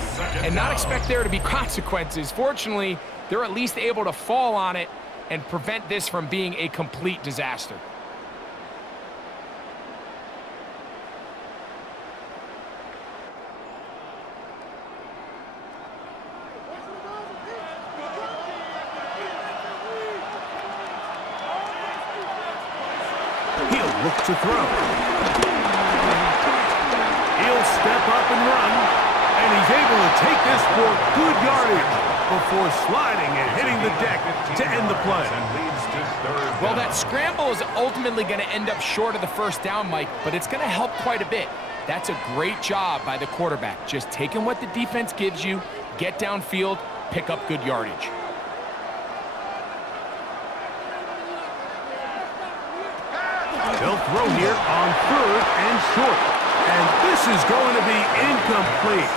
and not expect there to be consequences. Fortunately, they're at least able to fall on it and prevent this from being a complete disaster. He'll look to throw. He'll step up and run, and he's able to take this for good yardage before sliding and hitting the deck to end the play. Well, that scramble is ultimately going to end up short of the first down, Mike, but it's going to help quite a bit. That's a great job by the quarterback. Just taking what the defense gives you, get downfield, pick up good yardage. They'll throw here on 3rd and short. And this is going to be incomplete.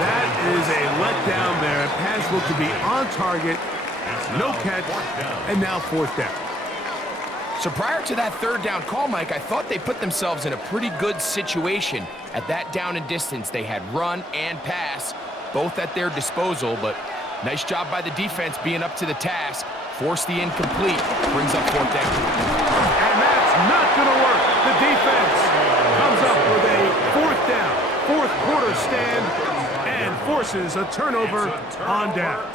That is a letdown there. Pass looked to be on target. No catch. And now 4th down. So prior to that 3rd down call, Mike, I thought they put themselves in a pretty good situation. At that down and distance, they had run and pass, both at their disposal, but nice job by the defense being up to the task. Force the incomplete, brings up 4th down. And that's not going to work. The defense comes up with a 4th down, 4th quarter stand, and forces a turnover on downs.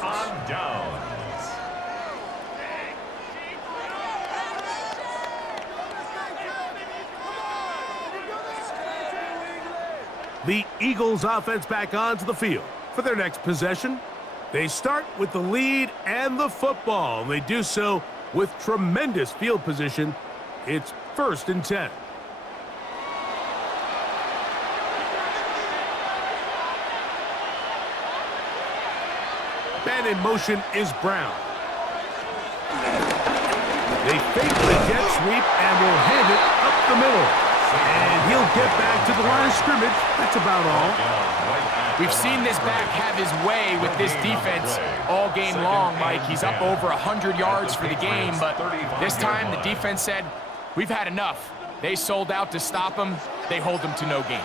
The Eagles offense back onto the field for their next possession. They start with the lead and the football, and they do so with tremendous field position. It's 1st and 10. Man in motion is Brown. They fake the jet sweep and will hand it up the middle. And he'll get back to the line of scrimmage. That's about all. We've seen this back have his way with this defense all game long, Mike. He's up over 100 yards for the game, but this time the defense said, we've had enough. They sold out to stop him. They hold him to no gain.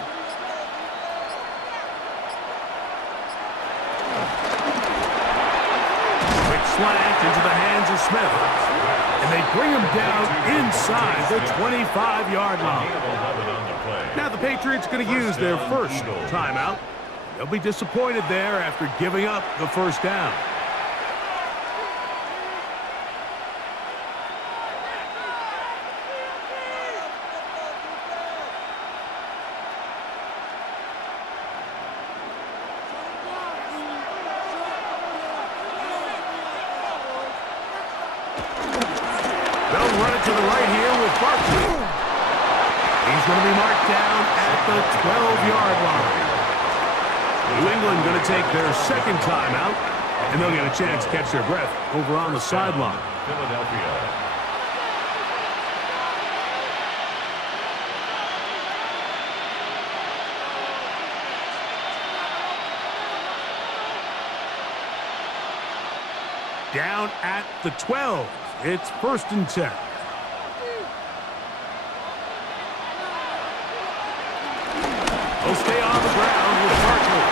Quick slant into the hands of Smith. And they bring him down inside the 25-yard line. Now the Patriots going to use their first timeout. They'll be disappointed there after giving up the first down. They'll run it to the right here with Barkley. He's going to be marked down at the 12-yard line. New England going to take their second timeout, and they'll get a chance to catch their breath over on the sideline. Philadelphia. Down at the 12. It's 1st and 10. They'll stay on the ground with Barkley.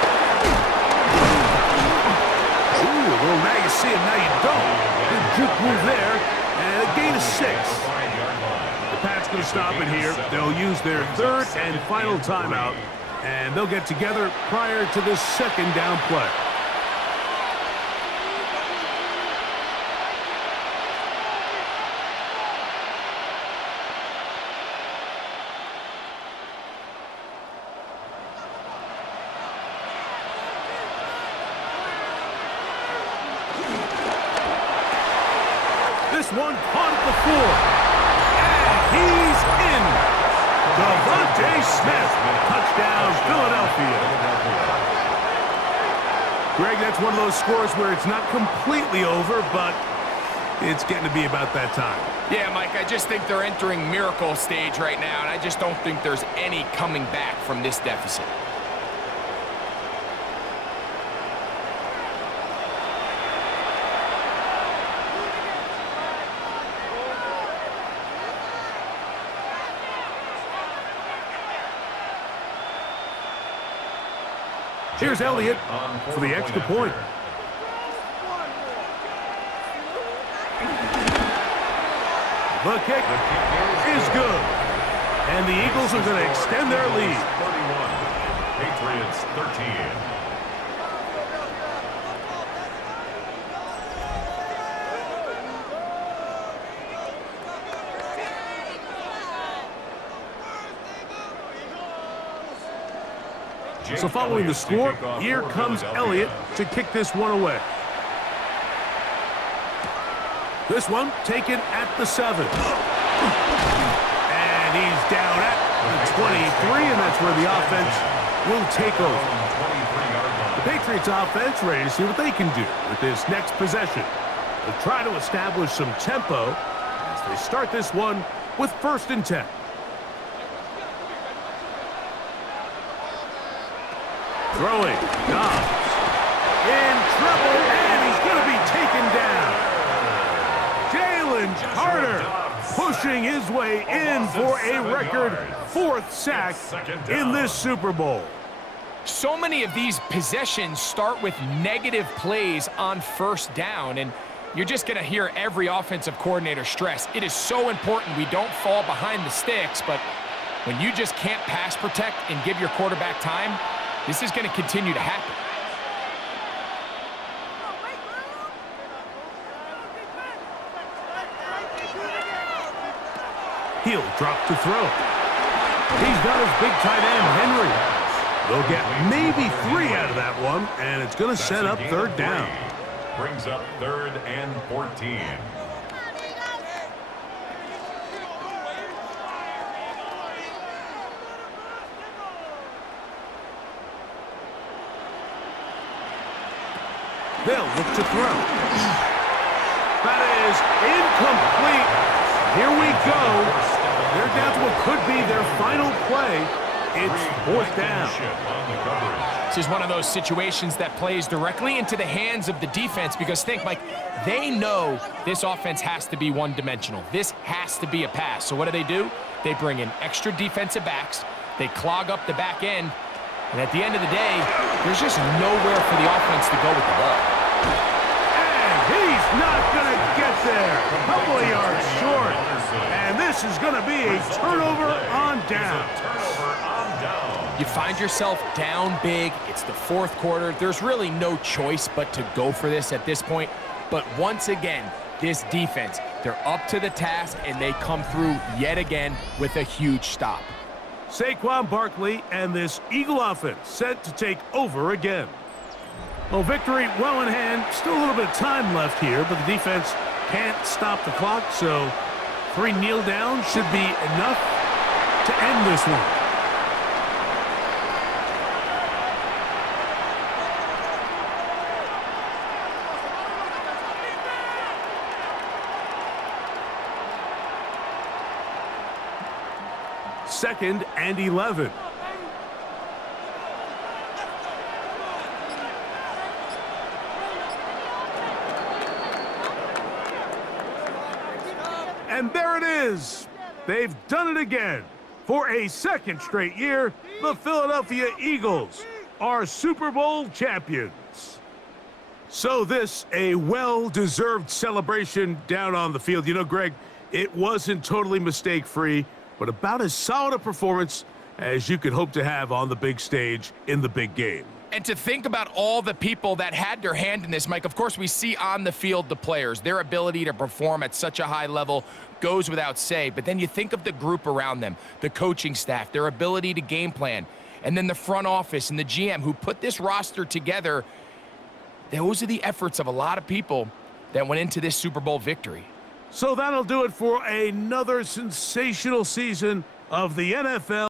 Ooh, a little now you see him, now you don't. Good juke move there, and a gain of 6. The Pats going to stop it here. They'll use their 3rd and final timeout, and they'll get together prior to this 2nd down play. this one caught at the 4. And he's in. Devontae Smith. Touchdown, Philadelphia. Greg, that's one of those scores where it's not completely over, but it's getting to be about that time. Yeah, Mike, I just think they're entering miracle stage right now, and I just don't think there's any coming back from this deficit. Here's Elliott for the extra point. The kick is good. And the Eagles are going to extend their lead. 31, Patriots 13. So following the score, here comes Elliott to kick this one away. This one taken at the 7. And he's down at the 23, and that's where the offense will take over. The Patriots offense ready to see what they can do with this next possession. They'll try to establish some tempo as they start this one with 1st and 10. Throwing, Dobbs in trouble, and he's going to be taken down. Jalen Carter pushing his way in for a record 4th sack in this Super Bowl. So many of these possessions start with negative plays on 1st down, and you're just going to hear every offensive coordinator stress. It is so important we don't fall behind the sticks, but when you just can't pass protect and give your quarterback time, this is going to continue to happen. He'll drop to throw. He's got his big tight end, Henry. They'll get maybe 3 out of that one, and it's going to set up 3rd down. Brings up 3rd and 14. They'll look to throw. That is incomplete. Here we go. They're down to what could be their final play. It's 4th down. This is one of those situations that plays directly into the hands of the defense because think, Mike, they know this offense has to be one-dimensional. This has to be a pass. So what do? They bring in extra defensive backs. They clog up the back end. And at the end of the day, there's just nowhere for the offense to go with the ball. And he's not going to get there. A couple of yards short. And this is going to be a turnover on down. You find yourself down big. It's the 4th quarter. There's really no choice but to go for this at this point. But once again, this defense, they're up to the task, and they come through yet again with a huge stop. Saquon Barkley and this Eagle offense set to take over again. Well, victory well in hand. Still a little bit of time left here, but the defense can't stop the clock, so 3 kneel down should be enough to end this one. Second and 11. And there it is. They've done it again. For a 2nd straight year, the Philadelphia Eagles are Super Bowl champions. So this, a well-deserved celebration down on the field. You know, Greg, it wasn't totally mistake-free, but about as solid a performance as you could hope to have on the big stage in the big game. And to think about all the people that had their hand in this, Mike, of course we see on the field the players. Their ability to perform at such a high level goes without say. But then you think of the group around them, the coaching staff, their ability to game plan, and then the front office and the GM who put this roster together. Those are the efforts of a lot of people that went into this Super Bowl victory. So that'll do it for another sensational season of the NFL.